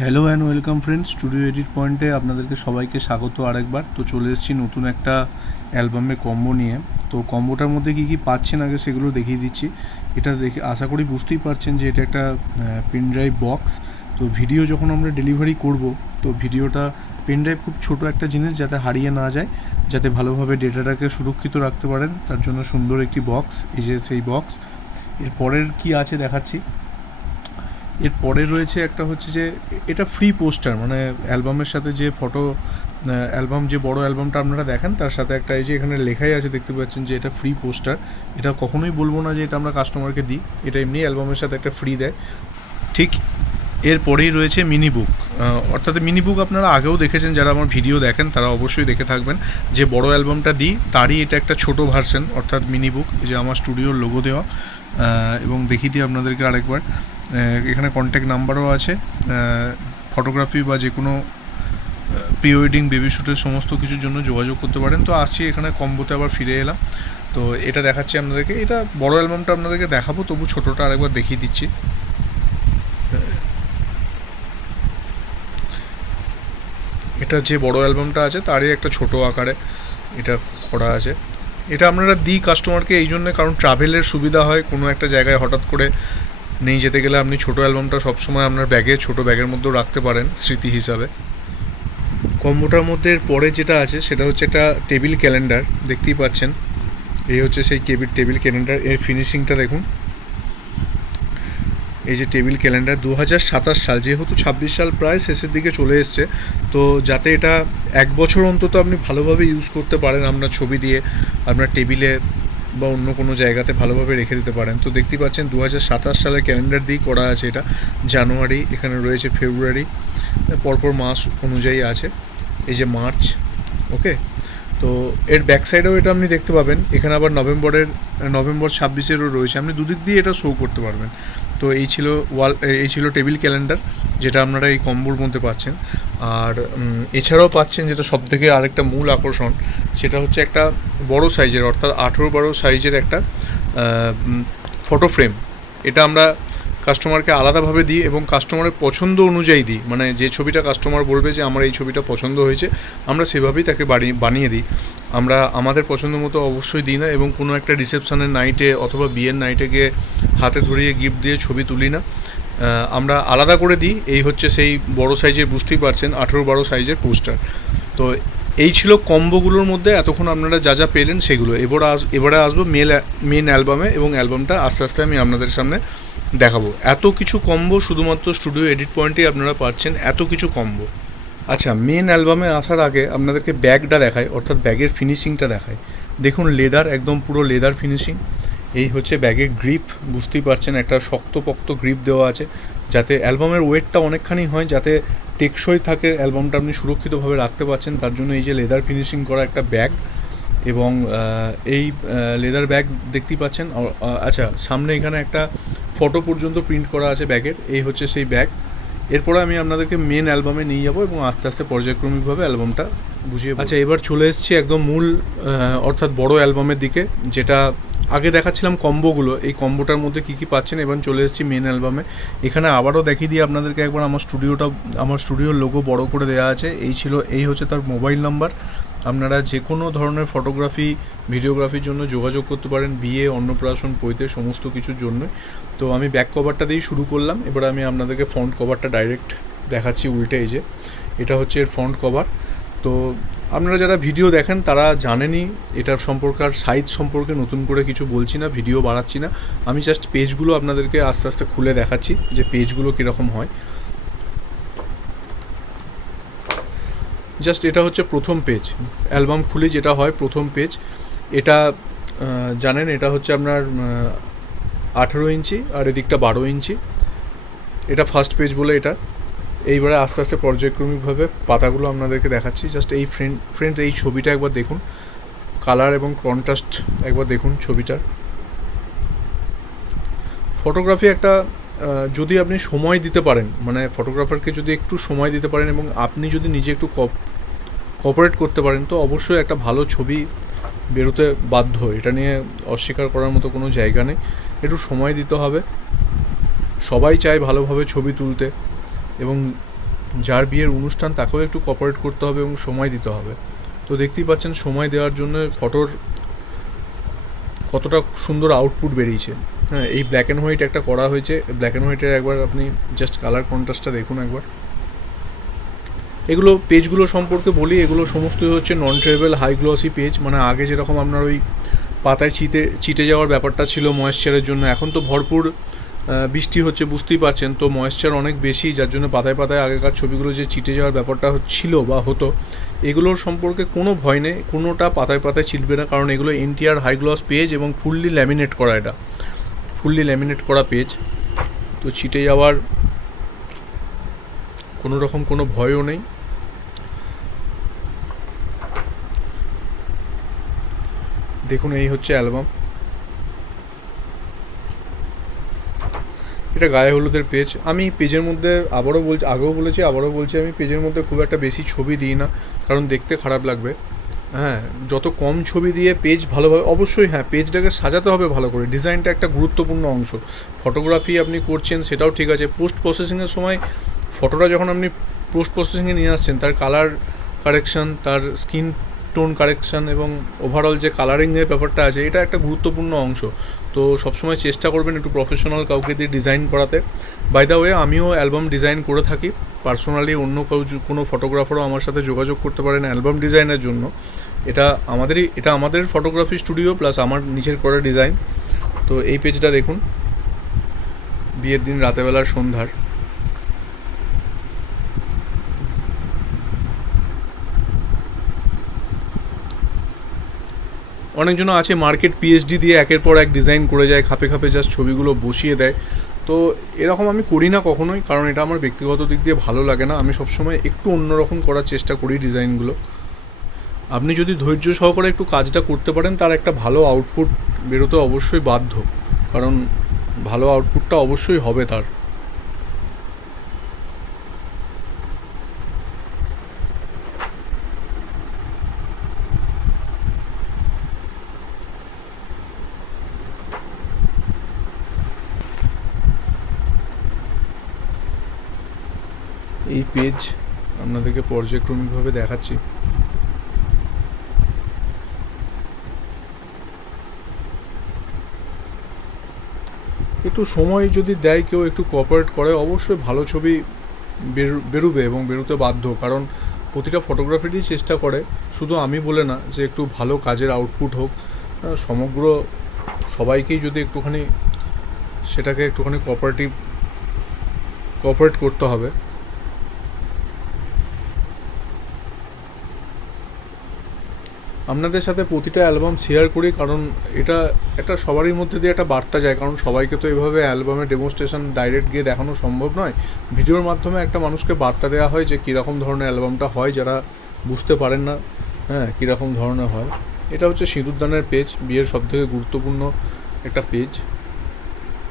Hello and welcome friends, studio edit পয়েন্টে আপনাদেরকে সবাইকে স্বাগত আরেকবার। তো চলে এসেছি নতুন একটা অ্যালবামে কম্বো নিয়ে। তো কম্বোটার মধ্যে কী কী পাচ্ছেন আগে সেগুলো দেখিয়ে দিচ্ছি। এটা দেখে আশা করি বুঝতেই পারছেন যে এটা একটা পেন ড্রাইভ বক্স। তো ভিডিও যখন আমরা ডেলিভারি করব, তো ভিডিওটা পেন ড্রাইভ খুব ছোটো একটা জিনিস, যাতে হারিয়ে না যায়, যাতে ভালোভাবে ডেটাটাকে সুরক্ষিত রাখতে পারেন, তার জন্য সুন্দর একটি বক্স। এই যে সেই বক্স। এর পরের কী আছে দেখাচ্ছি। এরপরে রয়েছে একটা হচ্ছে যে এটা ফ্রি পোস্টার, মানে অ্যালবামের সাথে যে ফটো অ্যালবাম, যে বড় অ্যালবামটা আপনারা দেখেন তার সাথে একটা এই যে এখানে লেখাই আছে, দেখতে পাচ্ছেন যে এটা ফ্রি পোস্টার। এটা কখনোই বলবো না যে এটা আমরা কাস্টমারকে দিই, এটা এমনি অ্যালবামের সাথে একটা ফ্রি দেয়। ঠিক এরপরেই রয়েছে মিনি বুক। অর্থাৎ মিনি বুক আপনারা আগেও দেখেছেন, যারা আমার ভিডিও দেখেন তারা অবশ্যই দেখে থাকবেন। যে বড় অ্যালবামটা দিই তারই এটা একটা ছোট ভার্সন, অর্থাৎ মিনি বুক। এই যে আমার স্টুডিওর লোগো দেওয়া, এবং দেখিয়ে দিই আপনাদেরকে আরেকবার। এখানে কন্ট্যাক্ট নাম্বারও আছে। ফটোগ্রাফি বা যে কোনো প্রি ওয়েডিং, বেবি শ্যুটের সমস্ত কিছুর জন্য যোগাযোগ করতে পারেন। তো আসছি এখানে কম্বোতে আবার ফিরে এলাম। তো এটা দেখাচ্ছি আপনাদেরকে। এটা বড় অ্যালবামটা আপনাদেরকে দেখাবো, তবু ছোটোটা আরেকবার দেখিয়ে দিচ্ছি। এটা যে বড় অ্যালবামটা আছে তারই একটা ছোট আকারে এটা করা আছে। এটা আপনারা দিই কাস্টমারকে এই জন্য, কারণ ট্রাভেলের সুবিধা হয়। কোনো একটা জায়গায় হঠাৎ করে নিয়ে যেতে গেলে আপনি ছোটো অ্যালবামটা সবসময় আপনার ব্যাগে, ছোটো ব্যাগের মধ্যেও রাখতে পারেন স্মৃতি হিসাবে। কম্বোটার মধ্যে পরে যেটা আছে সেটা হচ্ছে একটা টেবিল ক্যালেন্ডার, দেখতেই পাচ্ছেন। এই হচ্ছে সেই টেবিল ক্যালেন্ডার। এর ফিনিশিংটা দেখুন। এই যে টেবিল ক্যালেন্ডার 2027 সাল, যেহেতু 26 সাল প্রায় শেষের দিকে চলে এসছে, তো যাতে এটা 1 বছর অন্তত আপনি ভালোভাবে ইউজ করতে পারেন, আপনার ছবি দিয়ে আপনার টেবিলে বা অন্য কোনো জায়গাতে ভালোভাবে রেখে দিতে পারেন। তো দেখতেই পাচ্ছেন 2027 সালের ক্যালেন্ডার দিয়েই করা আছে এটা। জানুয়ারি, এখানে রয়েছে ফেব্রুয়ারি, পরপর মাস অনুযায়ী আছে। এই যে মার্চ, ওকে। তো এর ব্যাক সাইডেও এটা আপনি দেখতে পাবেন। এখানে আবার নভেম্বর 26-এরও রয়েছে, আপনি দুদিক দিয়ে এটা শো করতে পারবেন। তো এই ছিল টেবিল ক্যালেন্ডার, যেটা আপনারা এই কম্বোর মধ্যে পাচ্ছেন। আর এছাড়াও পাচ্ছেন যেটা সবথেকে আরেকটা মূল আকর্ষণ, সেটা হচ্ছে একটা বড় সাইজের, অর্থাৎ 18x12 সাইজের একটা ফটো ফ্রেম। এটা আমরা কাস্টমারকে আলাদাভাবে দিই এবং কাস্টমারের পছন্দ অনুযায়ী দিই। মানে যে ছবিটা কাস্টমার বলবে যে আমার এই ছবিটা পছন্দ হয়েছে, আমরা সেভাবেই তাকে বানিয়ে দিই। আমরা আমাদের পছন্দ মতো অবশ্যই দিই না, এবং কোনো একটা রিসেপশনের নাইটে অথবা বিয়ের নাইটে গিয়ে হাতে ধরিয়ে গিফট দিয়ে ছবি তুলি না, আমরা আলাদা করে দিই। এই হচ্ছে সেই বড় সাইজের, বুঝতেই পারছেন, 18x12 সাইজের পোস্টার। তো এই ছিল কম্বোগুলোর মধ্যে এতক্ষণ আপনারা যা যা পেলেন সেগুলো। এবারে আসবো মেন অ্যালবামে, এবং অ্যালবামটা আস্তে আস্তে আমি আপনাদের সামনে দেখাবো। এত কিছু কম্বো শুধুমাত্র স্টুডিও এডিট পয়েন্টেই আপনারা পাচ্ছেন, এত কিছু কম্বো। আচ্ছা, মেন অ্যালবামে আসার আগে আপনাদেরকে ব্যাগটা দেখায়, অর্থাৎ ব্যাগের ফিনিশিংটা দেখায়। দেখুন, লেদার, একদম পুরো লেদার ফিনিশিং। এই হচ্ছে ব্যাগের গ্রিপ, বুঝতেই পারছেন একটা শক্তপোক্ত গ্রিপ দেওয়া আছে, যাতে অ্যালবামের ওয়েটটা অনেকখানি হয়, যাতে টেকসই থাকে, অ্যালবামটা আপনি সুরক্ষিতভাবে রাখতে পারছেন। তার জন্য এই যে লেদার ফিনিশিং করা একটা ব্যাগ, এবং এই লেদার ব্যাগ দেখতেই পাচ্ছেন। আচ্ছা, সামনে এখানে একটা ফটো পর্যন্ত প্রিন্ট করা আছে ব্যাগের। এই হচ্ছে সেই ব্যাগ। এরপরে আমি আপনাদেরকে মেন অ্যালবামে নিয়ে যাবো এবং আস্তে আস্তে পর্যায়ক্রমিকভাবে অ্যালবামটা বুঝিয়ে। আচ্ছা, এবার চলে এসেছি একদম মূল, অর্থাৎ বড় অ্যালবামের দিকে। যেটা আগে দেখাচ্ছিলাম কম্বোগুলো, এই কম্বোটার মধ্যে কী কী পাচ্ছেন, এবার চলে এসেছি মেন অ্যালবামে। এখানে আবারও দেখিয়ে দিই আপনাদেরকে একবার, আমার স্টুডিওর লোগো বড় করে দেওয়া আছে। এই হচ্ছে তার মোবাইল নাম্বার। আপনারা যে কোনো ধরনের ফটোগ্রাফি, ভিডিওগ্রাফির জন্য যোগাযোগ করতে পারেন, বিয়ে, অন্নপ্রাশন, পৈতে, সমস্ত কিছুর জন্যই। তো আমি ব্যাক কভারটা দিয়েই শুরু করলাম। এবার আমি আপনাদেরকে ফ্রন্ট কভারটা ডাইরেক্ট দেখাচ্ছি উল্টে। এই যে এটা হচ্ছে এর ফ্রন্ট কভার। তো আপনারা যারা ভিডিও দেখেন তারা জানেনই এটার সম্পর্কে, আর সাইজ সম্পর্কে নতুন করে কিছু বলছি না, ভিডিও বাড়াচ্ছি না। আমি জাস্ট পেজগুলো আপনাদেরকে আস্তে আস্তে খুলে দেখাচ্ছি যে পেজগুলো কীরকম হয়। জাস্ট এটা হচ্ছে প্রথম পেজ, অ্যালবাম খুলে যেটা হয় প্রথম পেজ। এটা জানেন, এটা হচ্ছে আপনার 18 ইঞ্চি আর এদিকটা 12 ইঞ্চি। এটা ফার্স্ট পেজ বলে এটা। এইবারে আস্তে আস্তে পর্যায়ক্রমিকভাবে পাতাগুলো আপনাদেরকে দেখাচ্ছি। জাস্ট এই ফ্রেন্ডস এই ছবিটা একবার দেখুন, কালার এবং কন্ট্রাস্ট একবার দেখুন ছবিটার। ফটোগ্রাফি একটা, যদি আপনি সময় দিতে পারেন, মানে ফটোগ্রাফারকে যদি একটু সময় দিতে পারেন এবং আপনি যদি নিজে একটু কোঅপারেট করতে পারেন, তো অবশ্যই একটা ভালো ছবি বেরোতে বাধ্য। এটা নিয়ে অস্বীকার করার মতো কোনো জায়গা নেই। একটু সময় দিতে হবে। সবাই চায় ভালোভাবে ছবি তুলতে, এবং যার বিয়ের অনুষ্ঠান তাকেও একটু কোঅপারেট করতে হবে এবং সময় দিতে হবে। তো দেখতেই পাচ্ছেন সময় দেওয়ার জন্য ফটোর কতটা সুন্দর আউটপুট বেরিয়েছে। হ্যাঁ, এই ব্ল্যাক অ্যান্ড হোয়াইট একটা করা হয়েছে, ব্ল্যাক অ্যান্ড হোয়াইটের একবার আপনি জাস্ট কালার কন্ট্রাস্টটা দেখুন একবার। এগুলো পেজগুলো সম্পর্কে বলি, এগুলো সমস্তই হচ্ছে নন ট্রেভেল হাই গ্লসি পেজ। মানে আগে যেরকম আপনার ওই পাতায় চিটে যাওয়ার ব্যাপারটা ছিল ময়েশ্চারের জন্য, এখন তো ভরপুর বৃষ্টি হচ্ছে বুঝতেই পারছেন, তো ময়েশ্চার অনেক বেশি, যার জন্য পাতায় পাতায় আগেকার ছবিগুলো যে চিটে যাওয়ার ব্যাপারটা ছিল বা হতো, এগুলোর সম্পর্কে কোনো ভয় নেই, কোনোটা পাতায় পাতায় চিটবে না, কারণ এগুলো এনটিআর হাই গ্লস পেজ এবং ফুললি ল্যামিনেট করা, এটা ফুললি ল্যামিনেট করা পেজ। তো চিটে যাওয়ার কোনো রকম কোনো ভয়ও নেই। দেখুন এই হচ্ছে অ্যালবাম, এটা গায়ে হলুদের পেজ। আমি পেজের মধ্যে আগেও বলেছি আবারও বলছি, আমি পেজের মধ্যে খুব একটা বেশি ছবি দিই না, কারণ দেখতে খারাপ লাগবে। হ্যাঁ, যত কম ছবি দিয়ে পেজ ভালোভাবে, অবশ্যই হ্যাঁ পেজটাকে সাজাতে হবে ভালো করে, ডিজাইনটা একটা গুরুত্বপূর্ণ অংশ। ফটোগ্রাফি আপনি করছেন সেটাও ঠিক আছে, পোস্ট প্রসেসিংয়ের সময় ফটোটা যখন আপনি পোস্ট প্রসেসিংয়ে নিয়ে আসছেন, তার কালার কারেকশান, তার স্কিন টোন কারেকশান এবং ওভারঅল যে কালারিংয়ের ব্যাপারটা আছে, এটা একটা গুরুত্বপূর্ণ অংশ। তো সবসময় চেষ্টা করবেন একটু প্রফেশনাল কাউকে দিয়ে ডিজাইন করাতে। বাই দ্য ওয়ে, আমিও অ্যালবাম ডিজাইন করে থাকি পার্সোনালি, অন্য কোনো ফটোগ্রাফারও আমার সাথে যোগাযোগ করতে পারেন অ্যালবাম ডিজাইনের জন্য। এটা আমাদের ফটোগ্রাফি স্টুডিও প্লাস আমার নিজের করা ডিজাইন। তো এই পেজটা দেখুন, বিয়ের দিন রাতেবেলার সন্ধ্যার। অনেকজন আছে মার্কেট পিএইচডি দিয়ে একের পর এক ডিজাইন করে যায়, খাপে খাপে জাস্ট ছবিগুলো বসিয়ে দেয়। তো এরকম আমি করি না কখনোই, কারণ এটা আমার ব্যক্তিগত দিক দিয়ে ভালো লাগে না। আমি সবসময় একটু অন্যরকম করার চেষ্টা করি ডিজাইনগুলো। আপনি যদি ধৈর্য সহকারে একটু কাজটা করতে পারেন, তার একটা ভালো আউটপুট বেরোতে অবশ্যই বাধ্য, কারণ ভালো আউটপুটটা অবশ্যই হবে তার। এই পেজ আপনাদেরকে পর্যায়ক্রমিকভাবে দেখাচ্ছি। একটু সময় যদি দেয় কেউ, একটু কোঅপারেট করে, অবশ্যই ভালো ছবি বেরোবে এবং বেরোতে বাধ্য, কারণ প্রতিটা ফটোগ্রাফিরই চেষ্টা করে, শুধু আমি বলে না, যে একটু ভালো কাজের আউটপুট হোক। সমগ্র সবাইকেই যদি একটুখানি সেটাকে একটুখানি কোঅপারেট করতে হবে। আপনাদের সাথে প্রতিটা অ্যালবাম শেয়ার করি, কারণ এটা একটা সবারই মধ্যে দিয়ে একটা বার্তা যায়, কারণ সবাইকে তো এভাবে অ্যালবামের ডেমনস্ট্রেশন ডাইরেক্ট গিয়ে দেখানো সম্ভব নয়। ভিডিওর মাধ্যমে একটা মানুষকে বার্তা দেওয়া হয় যে কীরকম ধরনের অ্যালবামটা হয়, যারা বুঝতে পারেন না হ্যাঁ কীরকম ধরনের হয়। এটা হচ্ছে সিঁদুরদানের পেজ, বিয়ের সবথেকে গুরুত্বপূর্ণ একটা পেজ।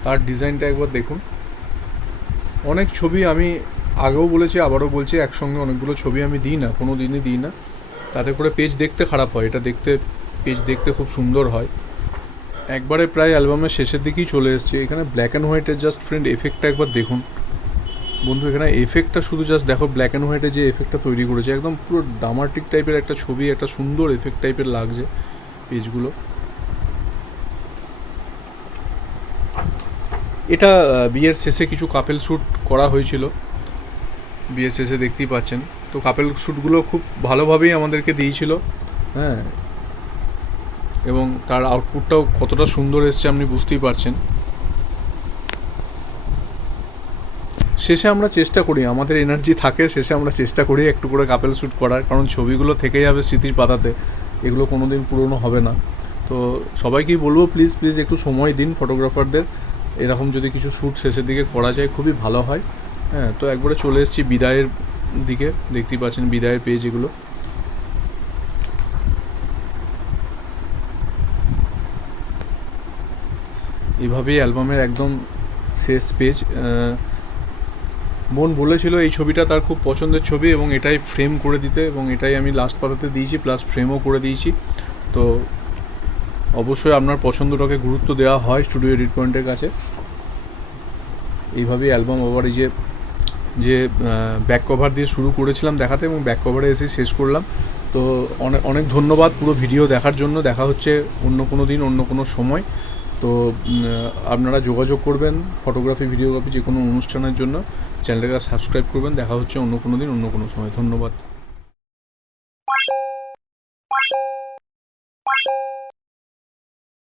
তার ডিজাইনটা একবার দেখুন। অনেক ছবি আমি আগেও বলেছি আবারও বলছি, একসঙ্গে অনেকগুলো ছবি আমি দিই না, কোনো দিনই দিই না, তাতে করে পেজ দেখতে খারাপ হয়। এটা পেজ দেখতে খুব সুন্দর হয়। একবারে প্রায় অ্যালবামের শেষের দিকেই চলে এসেছে। এখানে ব্ল্যাক অ্যান্ড হোয়াইটের জাস্ট ফ্রেন্ড এফেক্টটা একবার দেখুন বন্ধু, এখানে এফেক্টটা শুধু জাস্ট দেখো, ব্ল্যাক অ্যান্ড হোয়াইটে যে এফেক্টটা তৈরি করেছে, একদম পুরো ড্রামাটিক টাইপের একটা ছবি, একটা সুন্দর এফেক্ট টাইপের লাগছে পেজগুলো। এটা বিয়ের শেষে কিছু কাপেল শ্যুট করা হয়েছিল, বিয়ের শেষে দেখতেই পাচ্ছেন। তো কাপেল শ্যুটগুলো খুব ভালোভাবেই আমাদেরকে দিয়েছিল, হ্যাঁ, এবং তার আউটপুটটাও কতটা সুন্দর এসছে আপনি বুঝতেই পারছেন। শেষে আমরা চেষ্টা করি, আমাদের এনার্জি থাকে, শেষে আমরা চেষ্টা করি একটু করে কাপেল শ্যুট করার, কারণ ছবিগুলো থেকে যাবে স্মৃতির পাতাতে, এগুলো কোনো দিন পুরনো হবে না। তো সবাইকেই বলবো প্লিজ একটু সময় দিন ফটোগ্রাফারদের, এরকম যদি কিছু শ্যুট শেষের দিকে করা যায় খুবই ভালো হয়। হ্যাঁ, তো একবারে চলে এসেছি বিদায়ের দিকে, দেখতেই পাচ্ছেন বিদায়ের পেজ এগুলো। এভাবেই অ্যালবামের একদম শেষ পেজ। বোন বলেছিল এই ছবিটা তার খুব পছন্দের ছবি এবং এটাই ফ্রেম করে দিতে, এবং এটাই আমি লাস্ট পাতাতে দিয়েছি, প্লাস ফ্রেমও করে দিয়েছি। তো অবশ্যই আপনার পছন্দটাকে গুরুত্ব দেওয়া হয় স্টুডিও এডিট পয়েন্টের কাছে। এইভাবেই অ্যালবাম আবার এই যে যে ব্যাক কভার দিয়ে শুরু করেছিলাম দেখাতে এবং ব্যাক কভারে এসে শেষ করলাম। তো অনেক অনেক ধন্যবাদ পুরো ভিডিও দেখার জন্য। দেখা হচ্ছে অন্য কোনো দিন অন্য কোনো সময়। তো আপনারা যোগাযোগ করবেন ফটোগ্রাফি ভিডিওগ্রাফি যে কোনো অনুষ্ঠানের জন্য, চ্যানেলটাকে সাবস্ক্রাইব করবেন। দেখা হচ্ছে অন্য কোনো দিন অন্য কোনো সময়। ধন্যবাদ।